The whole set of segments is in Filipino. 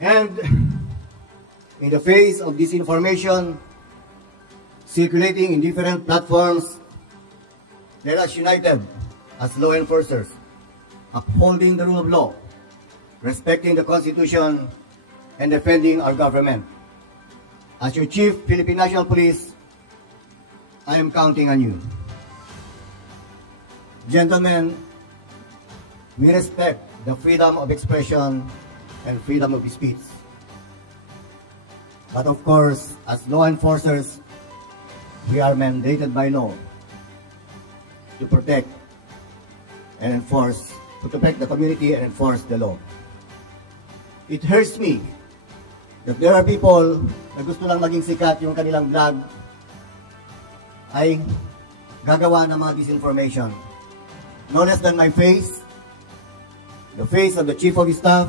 And in the face of disinformation circulating in different platforms, let us united as law enforcers, upholding the rule of law, respecting the Constitution, and defending our government. As your Chief Philippine National Police, I am counting on you. Gentlemen, we respect the freedom of expression and freedom of speech. But of course, as law enforcers, we are mandated by law to protect and enforce, to protect the community and enforce the law. It hurts me that there are people na gusto lang maging sikat yung kanilang vlog ay gagawa ng mga disinformation. No less than my face, the face of the Chief of Staff,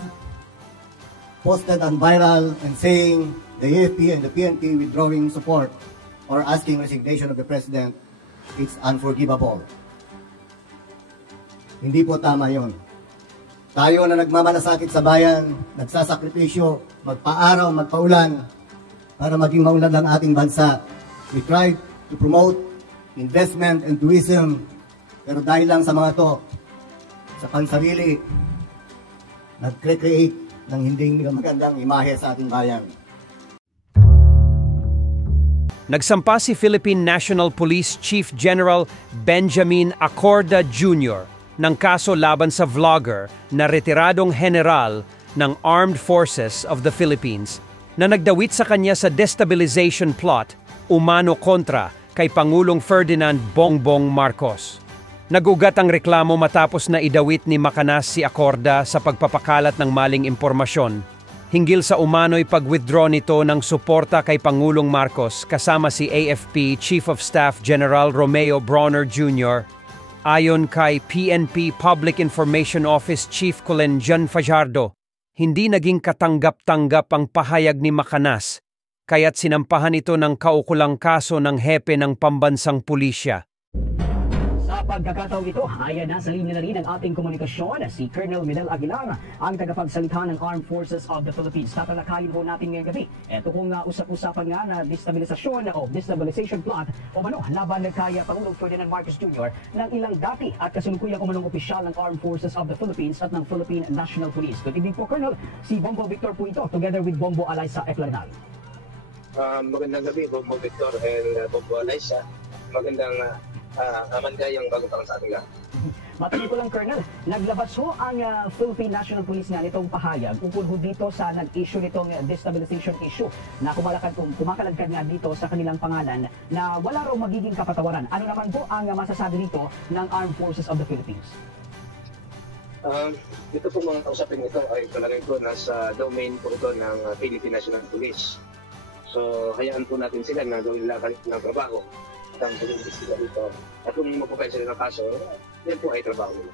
posted on viral and saying the AFP and the PNP withdrawing support or asking resignation of the President, it's unforgivable. Hindi po tama yon. Tayo na nagmamalasakit sa bayan, nagsasakripisyo, magpa-araw, magpaulan, para maging maunlad ang ating bansa. We tried to promote investment and tourism, pero dahil lang sa mga to, sa pansarili, nag-create ng hindi magandang imahe sa ating bayan. Nagsampa si Philippine National Police Chief General Benjamin Acorda Jr. ng kaso laban sa vlogger na retiradong general ng Armed Forces of the Philippines na nagdawit sa kanya sa destabilization plot umano kontra kay Pangulong Ferdinand Bongbong Marcos. Nagugat ang reklamo matapos na idawit ni Macanas si Acorda sa pagpapakalat ng maling impormasyon hinggil sa umano'y pag-withdraw nito ng suporta kay Pangulong Marcos kasama si AFP Chief of Staff General Romeo Brawner Jr. Ayon kay PNP Public Information Office Chief Colin John Fajardo, hindi naging katanggap-tanggap ang pahayag ni Macanas, kaya't sinampahan ito ng kaukulang kaso ng hepe ng pambansang pulisya. Sa pagkakataong ito, ayan na sa linya na rin ang ating komunikasyon si Colonel Miguel Aguilar, ang tagapagsalita ng Armed Forces of the Philippines. Tatalakayin po natin ngayong gabi. Ito kung usap-usapan nga na destabilization plot o laban kay Pangulong Ferdinand Marcos Jr. ng ilang dati at kasalukuyang umunong opisyal ng Armed Forces of the Philippines at ng Philippine National Police. Good evening po, Colonel. Si Bombo Victor po ito, together with Bombo Alaysa Eclarnal. Magandang gabi, Bombo Victor and Bombo Alaysa. Magandang amandayang bagong taon sa ating lahat. Matanong ko lang, Colonel, naglabas ho ang Philippine National Police nga nitong pahayag ukol ho dito sa nag-issue nitong destabilization issue na kumakalagkad nga dito sa kanilang pangalan na wala raw magiging kapatawaran. Ano naman po ang masasabi dito ng Armed Forces of the Philippines? Ito po mga kausapin ito ay talagang po nasa domain po ito ng Philippine National Police. So, hayaan po natin sila na gawin lahat ng trabaho. At kung magpapay sila ng kaso, yan po ay trabaho nila.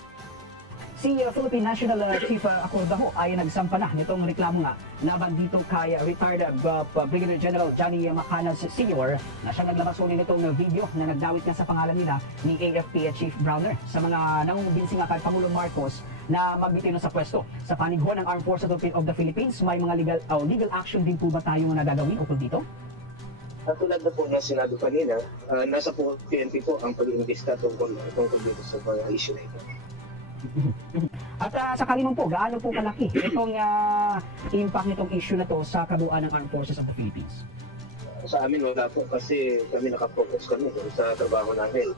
Si Philippine National Chief Acorda ho ay nagsampa na nitong reklamo nga laban dito kay retired Brigadier General Johnny Macanas Sr. na siya naglabas nitong video na nagdawit nga sa pangalan nila ni AFP Chief Brawner sa mga nangungumbinsi nga kay Pangulong Marcos na magbitiw na sa pwesto. Sa panigho ng Armed Forces of the Philippines, may mga legal action din po ba tayong nagagawin ukol dito? Tulad na po na sinabi kanina, nasa po PNP po ang pag-iimbesta tungkol dito sa mga issue na ito. At sakali mo po, gaano po kalaki itong impact nitong issue na to sa kabuuan ng Armed Forces of the Philippines? Sa amin wala po kasi kami nakafocus kami sa trabaho namin.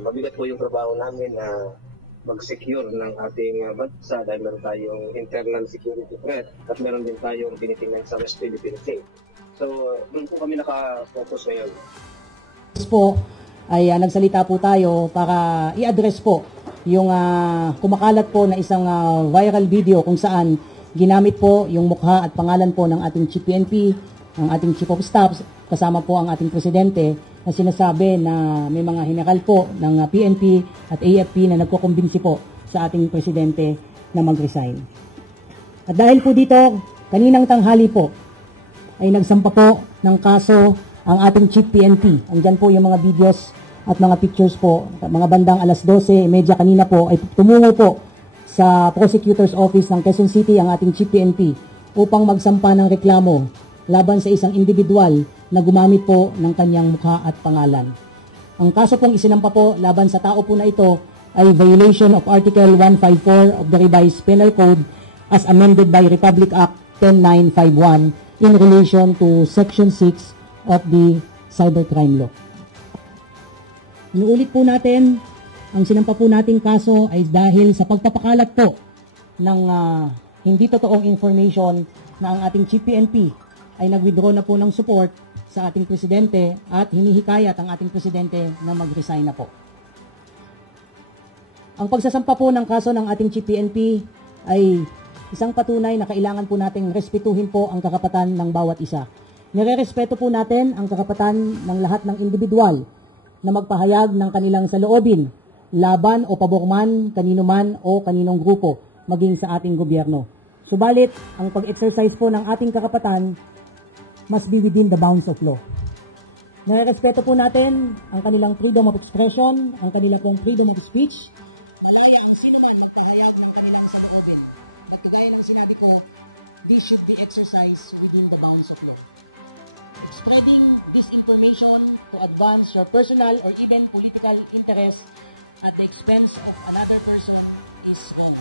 Mabigat po yung trabaho namin na mag-secure ng ating bansa dahil meron tayong internal security threat at meron din tayong tinitingnan sa West Philippine Sea. So, doon po kami nakafocus ngayon. Po ay nagsalita po tayo para i-address po yung kumakalat po na isang viral video kung saan ginamit po yung mukha at pangalan po ng ating Chief PNP, ang ating Chief of Staff, kasama po ang ating Presidente na sinasabi na may mga general po ng PNP at AFP na nagkukumbinsi po sa ating Presidente na mag-resign. At dahil po dito, kaninang tanghali po, ay nagsampa po ng kaso ang ating Chief PNP. Andyan po yung mga videos at mga pictures po. Mga bandang alas 12:30 kanina po ay tumungo po sa Prosecutor's Office ng Quezon City ang ating Chief PNP upang magsampa ng reklamo laban sa isang individual na gumamit po ng kanyang mukha at pangalan. Ang kaso pong isinampa po laban sa tao po na ito ay violation of Article 154 of the Revised Penal Code as amended by Republic Act 10951 in relation to Section 6 of the Cybercrime Law. Inuulit po natin, ang sinampa po nating kaso ay dahil sa pagpapakalat po ng hindi totoong information na ang ating Chief PNP ay nag-withdraw na po ng support sa ating presidente at hinihikayat ang ating presidente na mag-resign na po. Ang pagsasampa po ng kaso ng ating Chief PNP ay isang patunay na kailangan po nating respetuhin po ang karapatan ng bawat isa. Nire-respeto po natin ang karapatan ng lahat ng individual na magpahayag ng kanilang saloobin, laban o pabor man, kanino man o kaninong grupo, maging sa ating gobyerno. Subalit, ang pag-exercise po ng ating karapatan must be within the bounds of law. Nire-respeto po natin ang kanilang freedom of expression, ang kanilang freedom of speech. Malaya ang sino man magpahayag ng kanilang saloobin. At kagaya ng sinabi ko, this should be exercised within the bounds of law. Spreading disinformation to advance your personal or even political interest at the expense of another person is wrong.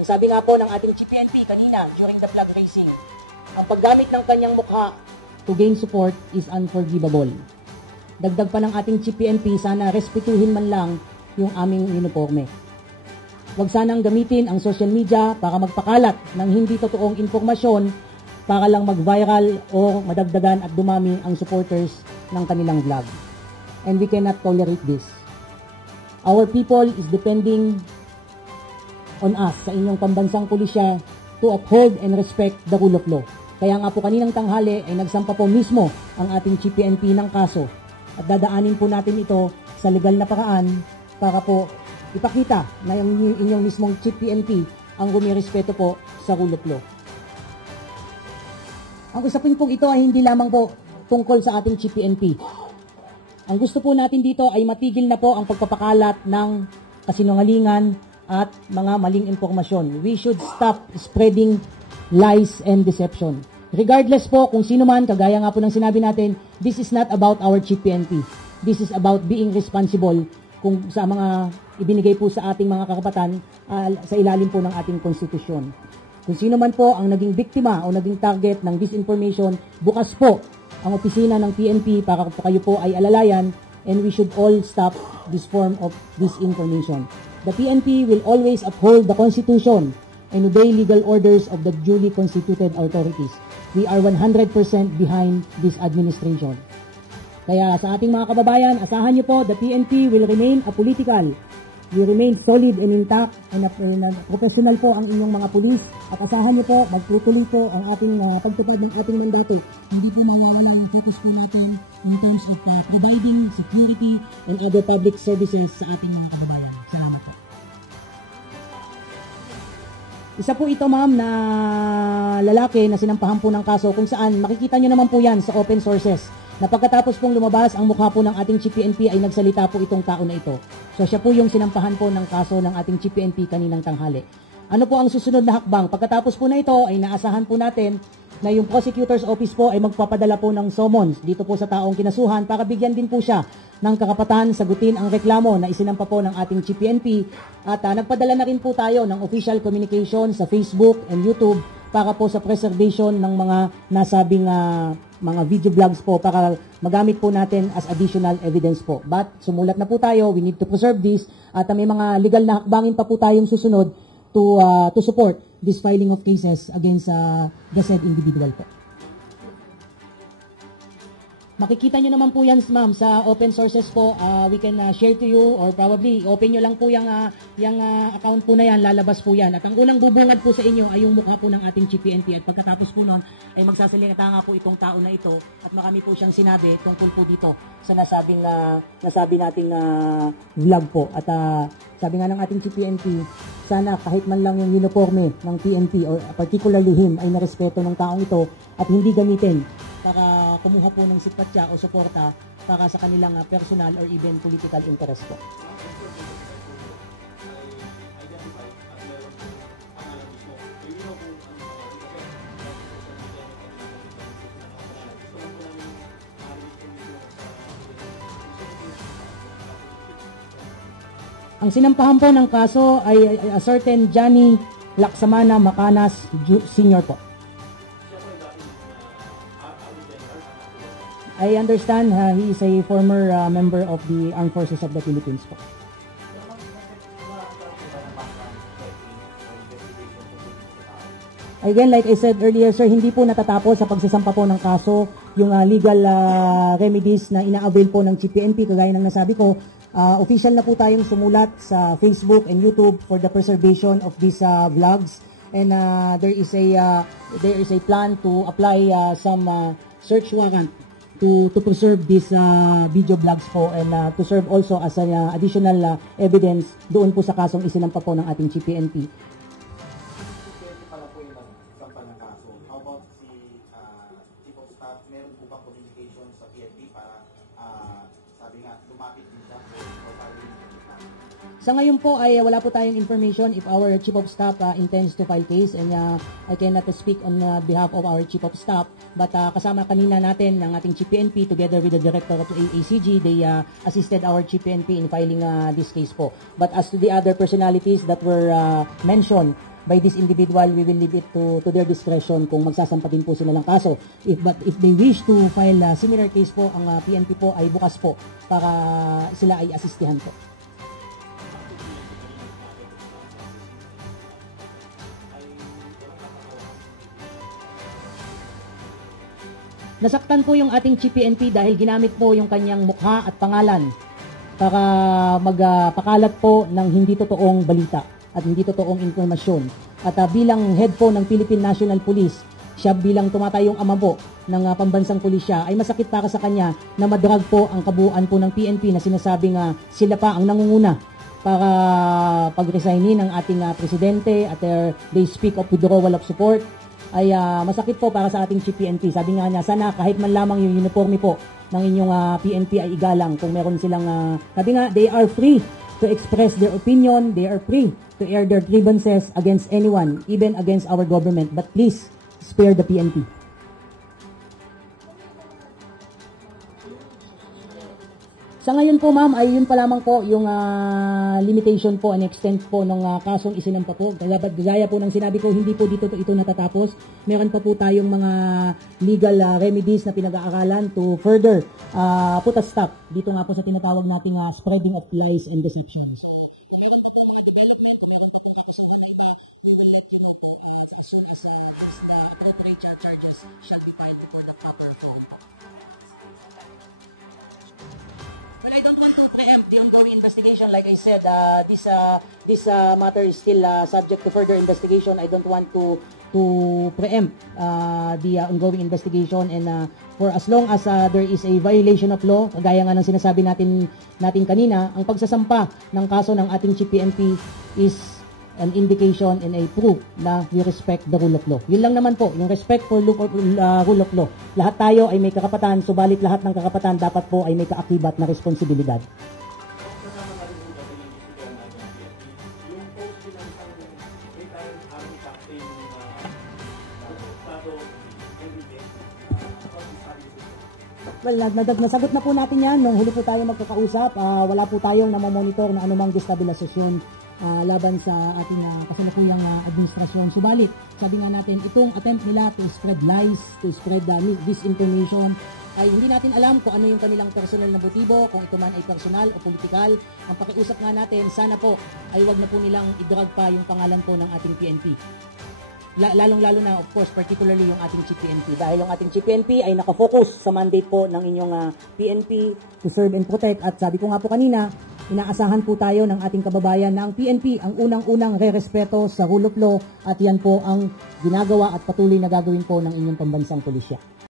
Ang sabi nga po ng ating Chief PNP kanina during the flag raising, ang paggamit ng kanyang mukha to gain support is unforgivable. Dagdag pa ng ating Chief PNP, sana respetuhin man lang yung aming uniforme. Huwag sanang gamitin ang social media para magpakalat ng hindi totoong informasyon para lang mag-viral o madagdagan at dumami ang supporters ng kanilang vlog. And we cannot tolerate this. Our people is depending on us sa inyong pambansang pulisya to uphold and respect the rule of law. Kaya nga po kaninang tanghali ay nagsampa po mismo ang ating Chief PNP ng kaso at dadaanin po natin ito sa legal na paraan para po ipakita na yung inyong mismong Chief PNP ang rumirespeto po sa rule of law. Ang usapin pong ito ay hindi lamang po tungkol sa ating Chief PNP. Ang gusto po natin dito ay matigil na po ang pagpapakalat ng kasinungalingan at mga maling impormasyon. We should stop spreading lies and deception. Regardless po kung sino man, kagaya nga po ng sinabi natin, this is not about our Chief PNP. This is about being responsible kung sa mga ibinigay po sa ating mga karapatan sa ilalim po ng ating konstitusyon. Kung sino man po ang naging biktima o naging target ng disinformation, bukas po ang opisina ng PNP para po kayo po ay alalayan, and we should all stop this form of disinformation. The PNP will always uphold the Constitution and obey legal orders of the duly constituted authorities. We are 100% behind this administration. Kaya sa ating mga kababayan, asahan niyo po, the PNP will remain apolitical. We remain solid and intact and professional po ang inyong mga pulis. At asahan niyo po, magtutuloy po ang ating pagtupad ng ating mandato. Hindi po mawawala yung focus po natin in terms of providing security and other public services sa ating mga kababayan. Salamat po. Isa po ito ma'am na lalaki na sinampahan po ng kaso kung saan makikita nyo naman po yan sa open sources na pagkatapos pong lumabas ang mukha po ng ating Chief PNP ay nagsalita po itong tao na ito. So siya po yung sinampahan po ng kaso ng ating Chief PNP kaninang tanghali. Ano po ang susunod na hakbang? Pagkatapos po na ito ay naasahan po natin na yung prosecutor's office po ay magpapadala po ng summons dito po sa taong kinasuhan para bigyan din po siya ng karapatan sagutin ang reklamo na isinampa po ng ating Chief PNP. At nagpadala na rin po tayo ng official communication sa Facebook and YouTube para po sa preservation ng mga nasabing mga video vlogs po para magamit po natin as additional evidence po. But sumulat na po tayo, we need to preserve this at may mga legal na hakbangin pa po tayong susunod to support this filing of cases against the said individual po. Makikita nyo naman po yan, ma'am, sa open sources po. We can share to you or probably open nyo lang po yung account po na yan, lalabas po yan. At ang unang bubungad po sa inyo ay yung mukha po ng ating Chief PNP. At pagkatapos po nun, ay magsasalita nga po itong tao na ito at marami po siyang sinabi tungkol po dito sa nasabi nating vlog po. At sabi nga ng ating Chief PNP, sana kahit man lang yung uniforme ng PNP or particularly him ay narespeto ng taong ito at hindi gamitin para kumuha po ng sitpatya o suporta para sa kanilang personal or even political interest po. Ang sinampahan po ng kaso ay a certain Johnny Laksamana Macanas Sr. po. I understand he is a former member of the Armed Forces of the Philippines po. Again, like I said earlier, sir, hindi po natatapos sa pagsasampa po ng kaso yung legal remedies na ina-avail po ng GPNP. Kagaya ng nasabi ko, official na po tayong sumulat sa Facebook and YouTube for the preservation of these vlogs. And there is a plan to apply some search warrant to preserve these video vlogs po and to serve also as an additional evidence doon po sa kasong isinampa po ng ating GPNP. How about si Chief of Staff, meron po bang communication sa PNP para sabi nga lumapit din siya? Sa ngayon po ay wala po tayong information if our Chief of Staff intends to file case, and I cannot speak on behalf of our Chief of Staff, but kasama kanina natin ng ating GPNP together with the Director of ACG, they assisted our GPNP in filing this case po. But as to the other personalities that were mentioned by this individual, we will leave it to their discretion kung magsasampa din po sila ng kaso. But if they wish to file a similar case po, ang PNP po ay bukas po para sila ay asistihan po. Nasaktan po yung ating GPNP dahil ginamit po yung kanyang mukha at pangalan para magpakalat po ng hindi totoong balita at hindi totoong informasyon. At bilang head po ng Philippine National Police, siya bilang tumatayong ama po ng pambansang pulisya, ay masakit para sa kanya na madrag po ang kabuuan po ng PNP na sinasabing sila pa ang nangunguna para pag-resignin ng ating presidente at they speak of withdrawal of support. Ay masakit po para sa ating GPNP. Sabi nga niya, sana kahit man lamang yung uniforme po ng inyong PNP ay igalang kung meron silang, sabi nga, they are free to express their opinion, they are free to air their grievances against anyone, even against our government. But please, spare the PNP. Sa ngayon po ma'am, ay yun pa lamang po yung limitation po and extent po ng kasong isinampa po. Gaya po ng sinabi ko, hindi po dito ito natatapos. Meron pa po tayong mga legal remedies na pinag-aaralan to further put a stop dito nga po sa tinatawag nating spreading of lies and deceptions. As soon as the appropriate charges shall be filed for the proper flow. I don't want to preempt the ongoing investigation. Like I said, this matter is still subject to further investigation. I don't want to preempt the ongoing investigation, and for as long as there is a violation of law, gaya nga ng sinasabi natin kanina, ang pagsasampa ng kaso ng ating GPNP is an indication and a proof na we respect the rule of law. Yun lang naman po, yung respect for rule of law. Lahat tayo ay may karapatan, subalit lahat ng karapatan dapat po ay may kaakibat na responsibilidad. Well, nasagot na po natin yan nung huli po tayo magkakausap. Wala po tayong namomonitor na anumang destabilisasyon laban sa ating kasalukuyang administrasyon. Subalit, sabi nga natin, itong attempt nila to spread lies, to spread disinformation, ay hindi natin alam kung ano yung kanilang personal na motibo, kung ito man ay personal o politikal. Ang pakiusap nga natin, sana po ay wag na po nilang idrag pa yung pangalan po ng ating PNP. Lalong-lalo na, of course, particularly yung ating GPNP. Dahil yung ating GPNP ay nakafocus sa mandate po ng inyong PNP to serve and protect. At sabi ko nga po kanina, inaasahan po tayo ng ating kababayan na ang PNP ang unang-unang re-respeto sa rule of law, at yan po ang ginagawa at patuloy na gagawin po ng inyong pambansang pulisya.